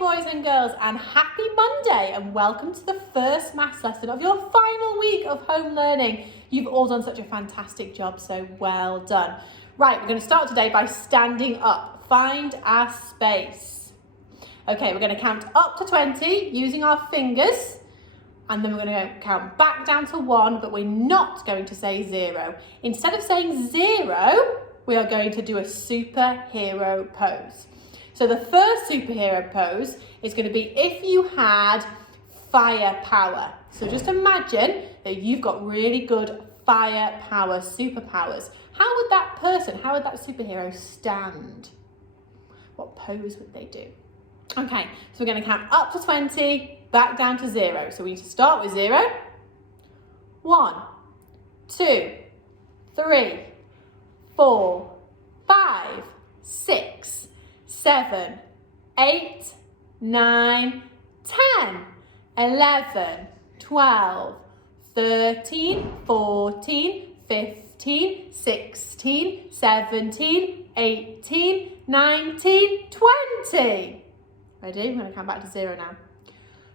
boys and girls, and happy Monday, and welcome to the first maths lesson of your final week of home learning. You've all done such a fantastic job, so well done. Right, we're going to start today by standing up. Find our space. Okay, we're going to count up to 20 using our fingers, and then we're going to count back down to 1, but we're not going to say 0. Instead of saying 0, we are going to do a superhero pose. So the first superhero pose is going to be if you had firepower. So just imagine that you've got really good firepower, superpowers. How would that person, how would that superhero stand? What pose would they do? Okay, so we're going to count up to 20, back down to 0. So we need to start with 0. 1, 2, 3, 4, 5, 6, 7, 8, 9, 10, 11, 12, 13, 14, 15, 16, 17, 18, 19, 20. Ready? I'm going to count back to 0 now.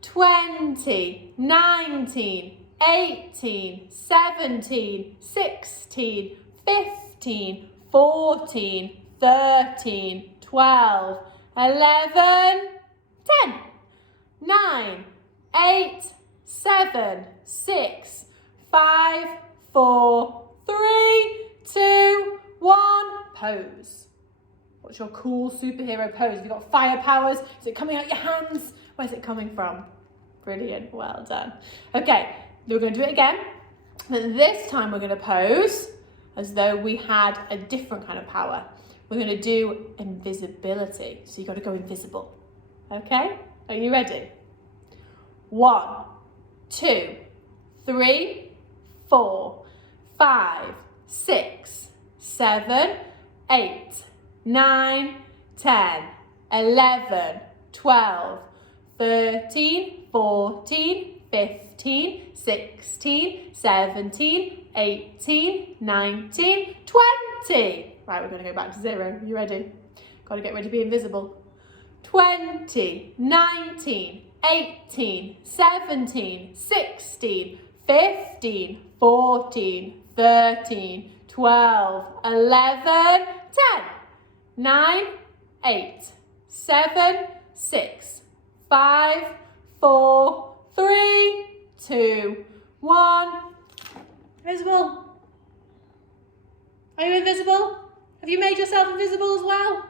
20, 19, 18, 17, 16, 15, 14, 13, 12, 11, 10, 9, 8, 7, 6, 5, 4, 3, 2, 1. Pose. What's your cool superhero pose? Have you got fire powers? Is it coming out your hands? Where's it coming from? Brilliant, well done. Okay, we're going to do it again. But this time we're going to pose as though we had a different kind of power. We're going to do invisibility. So you've got to go invisible. Okay? Are you ready? 1, 2, 3, 4, 5, 6, 7, 8, 9, 10, 11, 12, 13, 14, 15, 16, 17, 18, 19, 20. Right, we're going to go back to 0. You ready? Got to get ready to be invisible. 20, 19, 18, 17, 16, 15, 14, 13, 12, 11, 10, 9, 8, 7, 6, 5, 4, 3, 2, 1. Invisible. Are you invisible? Have you made yourself invisible as well?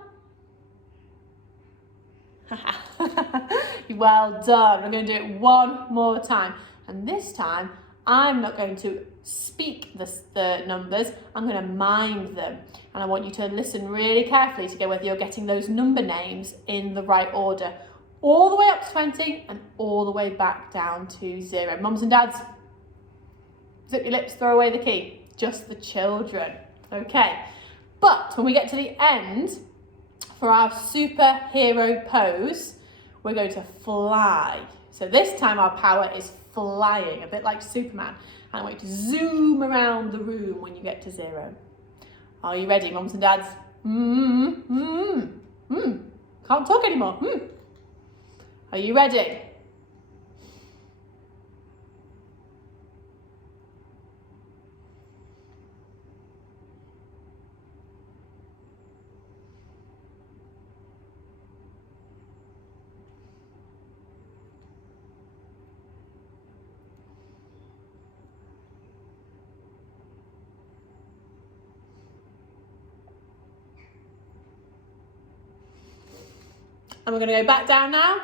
Well done. We're going to do it one more time. And this time, I'm not going to speak the numbers. I'm going to mind them. And I want you to listen really carefully to get whether you're getting those number names in the right order. All the way up to 20 and all the way back down to 0. Mums and dads, zip your lips, throw away the key. Just the children. Okay. But when we get to the end, for our superhero pose, we're going to fly. So this time our power is flying, a bit like Superman. And I want you to zoom around the room when you get to 0. Are you ready, mums and dads? Can't talk anymore. Are you ready? And we're going to go back down now.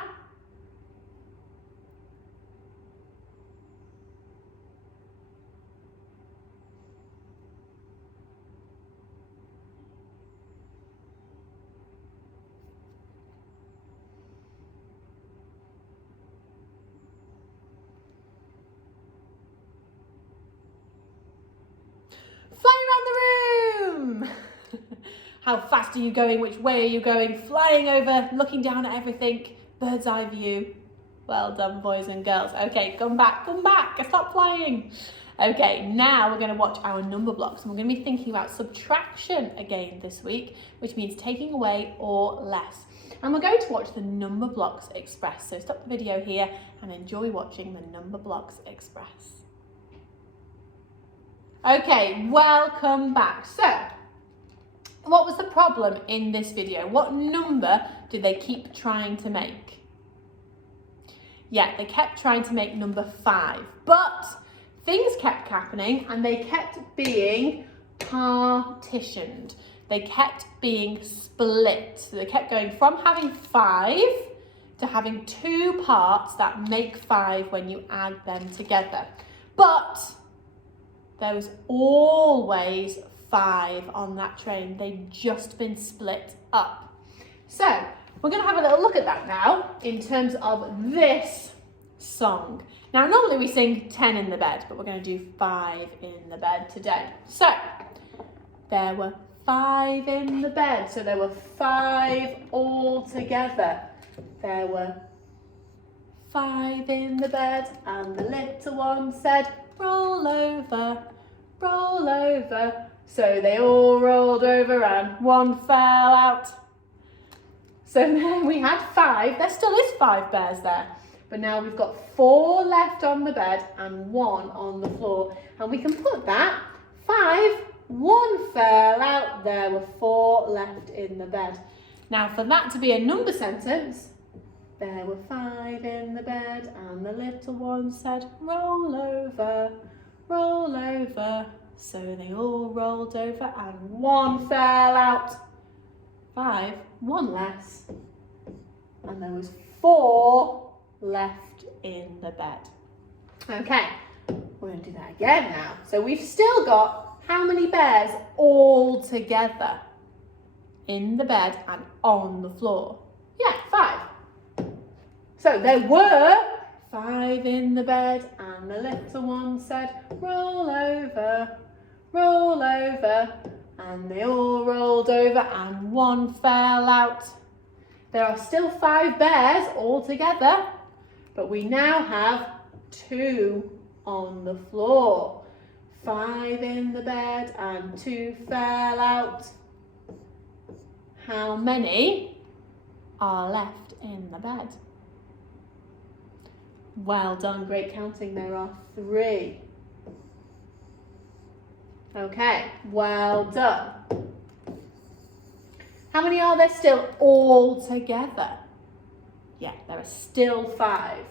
Fly around the room. How fast are you going? Which way are you going? Flying over, looking down at everything. Bird's eye view. Well done, boys and girls. Okay, come back, stop flying. Okay, now we're going to watch our number blocks and we're going to be thinking about subtraction again this week, which means taking away or less. and we're going to watch the number blocks express. So stop the video here and enjoy watching the number blocks express. Okay, welcome back. So, what was the problem in this video? What number did they keep trying to make? Yeah, they kept trying to make number 5, but things kept happening and they kept being partitioned. They kept being split. So they kept going from having 5 to having 2 parts that make 5 when you add them together. But there was always 5 on that train. They'd just been split up. So we're going to have a little look at that now in terms of this song. Now, normally we sing 10 in the bed, but we're going to do 5 in the bed today. So there were 5 in the bed. So there were 5 all together. There were 5 in the bed, and the little one said, roll over, roll over. So they all rolled over and one fell out. So then we had 5. There still is 5 bears there. But now we've got 4 left on the bed and 1 on the floor. And we can put that 5, 1 fell out. There were 4 left in the bed. Now for that to be a number sentence, there were 5 in the bed and the little one said, roll over, roll over. So they all rolled over and 1 fell out. 5, 1 less. And there was 4 left in the bed. Okay, we're going to do that again now. So we've still got how many bears all together in the bed and on the floor? Yeah, 5. So there were 5 in the bed and the little one said, roll over, roll over. And they all rolled over and 1 fell out. There are still 5 bears all together, but we now have 2 on the floor. 5 in the bed and 2 fell out. How many are left in the bed? Well done, great counting. There are 3. Okay, well done. How many are there still all together? Yeah, there are still 5.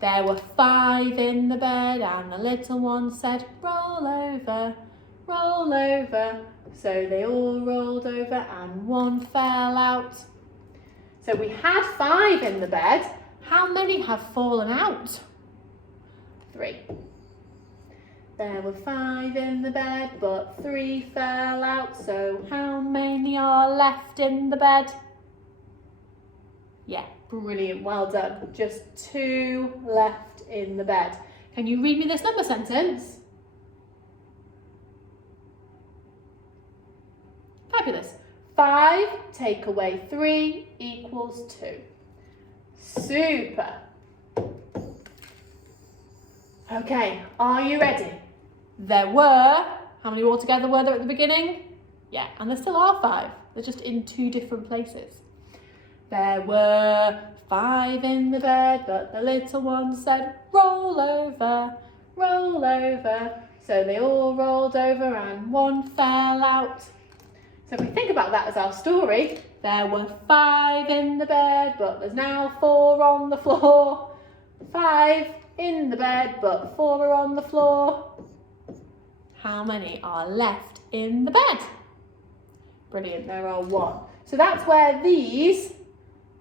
There were 5 in the bed and the little one said, roll over, roll over. So they all rolled over and 1 fell out. So we had 5 in the bed. How many have fallen out? 3. There were 5 in the bed, but 3 fell out. So how many are left in the bed? Yeah, brilliant, well done. Just 2 left in the bed. Can you read me this number sentence? Fabulous. 5 take away 3 equals 2. Super. Okay, are you ready? There were, how many altogether were there at the beginning? Yeah, and there still are 5. They're just in 2 different places. There were 5 in the bed, but the little one said, roll over, roll over. So they all rolled over and 1 fell out. So if we think about that as our story, there were 5 in the bed, but there's now 4 on the floor. 5 in the bed, but 4 are on the floor. How many are left in the bed? Brilliant, there are 1. So that's where these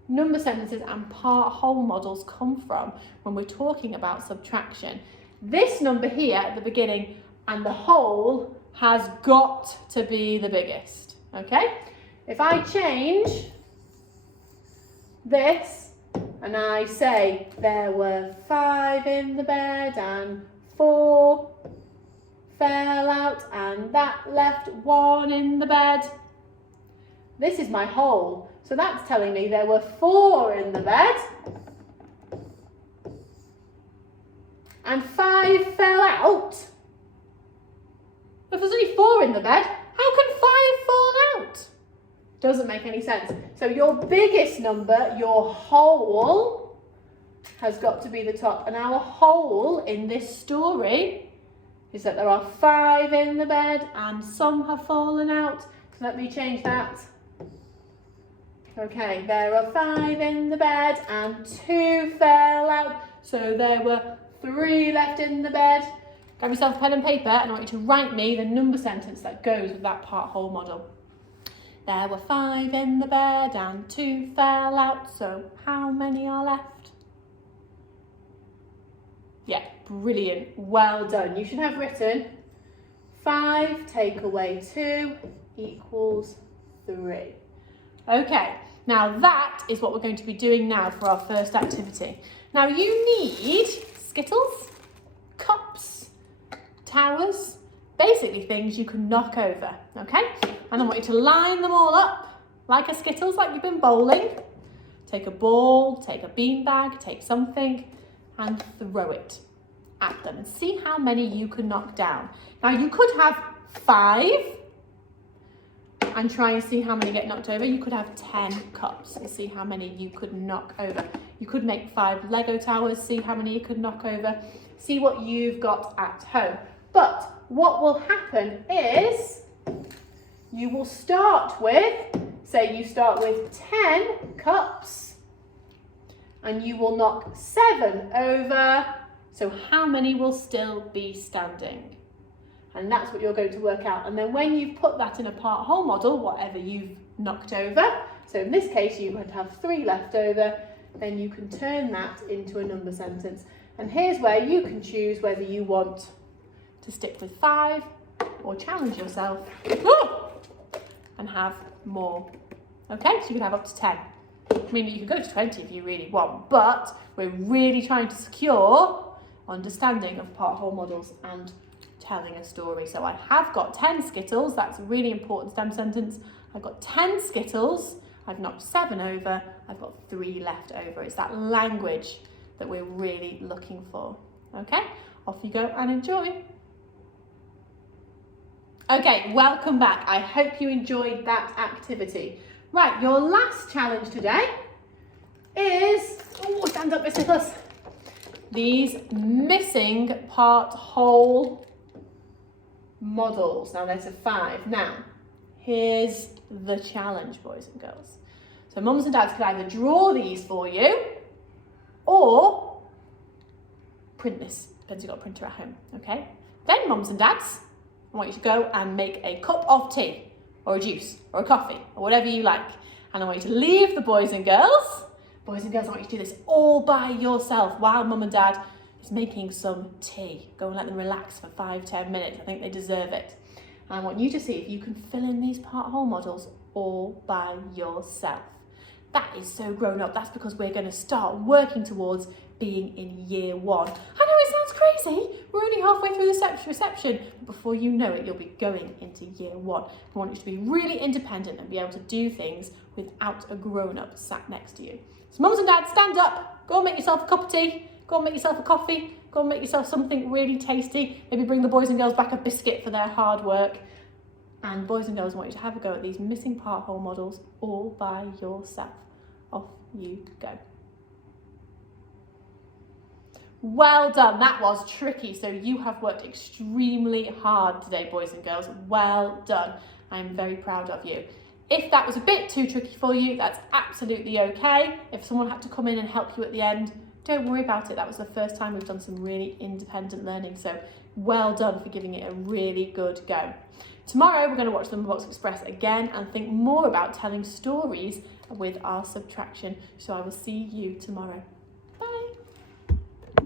number sentences and part whole models come from when we're talking about subtraction. This number here at the beginning and the whole has got to be the biggest, okay? If I change this and I say there were 5 in the bed and 4 fell out and that left 1 in the bed. This is my whole. So that's telling me there were 4 in the bed and 5 fell out. If there's only 4 in the bed, how can 5 fall out? Doesn't make any sense. So your biggest number, your whole, has got to be the top. And our whole in this story is that there are 5 in the bed and some have fallen out. So let me change that. Okay, there are 5 in the bed and 2 fell out. So there were 3 left in the bed. Grab yourself a pen and paper and I want you to write me the number sentence that goes with that part whole model. There were 5 in the bed and 2 fell out. So how many are left? Yeah, brilliant. Well done. You should have written 5 take away 2 equals 3. Okay, now that is what we're going to be doing now for our first activity. Now you need Skittles, cups, towers, basically things you can knock over, okay? And I want you to line them all up like a Skittles, like you've been bowling. Take a ball, take a beanbag, take something and throw it at them and see how many you can knock down. Now you could have 5 and try and see how many get knocked over. You could have 10 cups and see how many you could knock over. You could make 5 Lego towers, see how many you could knock over. See what you've got at home. But what will happen is you will start with, say you start with 10 cups and you will knock 7 over. So how many will still be standing? And that's what you're going to work out. And then when you've put that in a part whole model, whatever you've knocked over, so in this case you would have 3 left over, then you can turn that into a number sentence. And here's where you can choose whether you want to stick with 5 or challenge yourself and have more. Okay, so you can have up to 10. I mean, you can go to 20 if you really want, but we're really trying to secure understanding of part whole models and telling a story. So I have got 10 Skittles. That's a really important STEM sentence. I've got 10 Skittles. I've knocked 7 over. I've got 3 left over. It's that language that we're really looking for. Okay, off you go and enjoy. Okay, welcome back. I hope you enjoyed that activity. Right, your last challenge today is, oh, stand up, Miss Nicholas. These missing part whole models. Now there's a 5. Now, here's the challenge, boys and girls. So mums and dads could either draw these for you or print this. Depends if you've got a printer at home, okay? Then mums and dads, I want you to go and make a cup of tea or a juice or a coffee or whatever you like. And I want you to leave the boys and girls. Boys and girls, I want you to do this all by yourself while mum and dad is making some tea. Go and let them relax for 5-10 minutes. I think they deserve it. And I want you to see if you can fill in these part whole models all by yourself. That is so grown up. That's because we're going to start working towards being in year 1. I know it sounds crazy. We're only halfway through the reception. But before you know it, you'll be going into year 1. I want you to be really independent and be able to do things without a grown-up sat next to you. So mums and dads, stand up. Go and make yourself a cup of tea. Go and make yourself a coffee. Go and make yourself something really tasty. Maybe bring the boys and girls back a biscuit for their hard work. And boys and girls, I want you to have a go at these missing part whole models all by yourself. Off you go. Well done. That was tricky. So you have worked extremely hard today, boys and girls. Well done. I'm very proud of you. If that was a bit too tricky for you, that's absolutely okay. If someone had to come in and help you at the end, don't worry about it. That was the first time we've done some really independent learning. So well done for giving it a really good go. Tomorrow, we're going to watch the Box Express again and think more about telling stories with our subtraction. So I will see you tomorrow.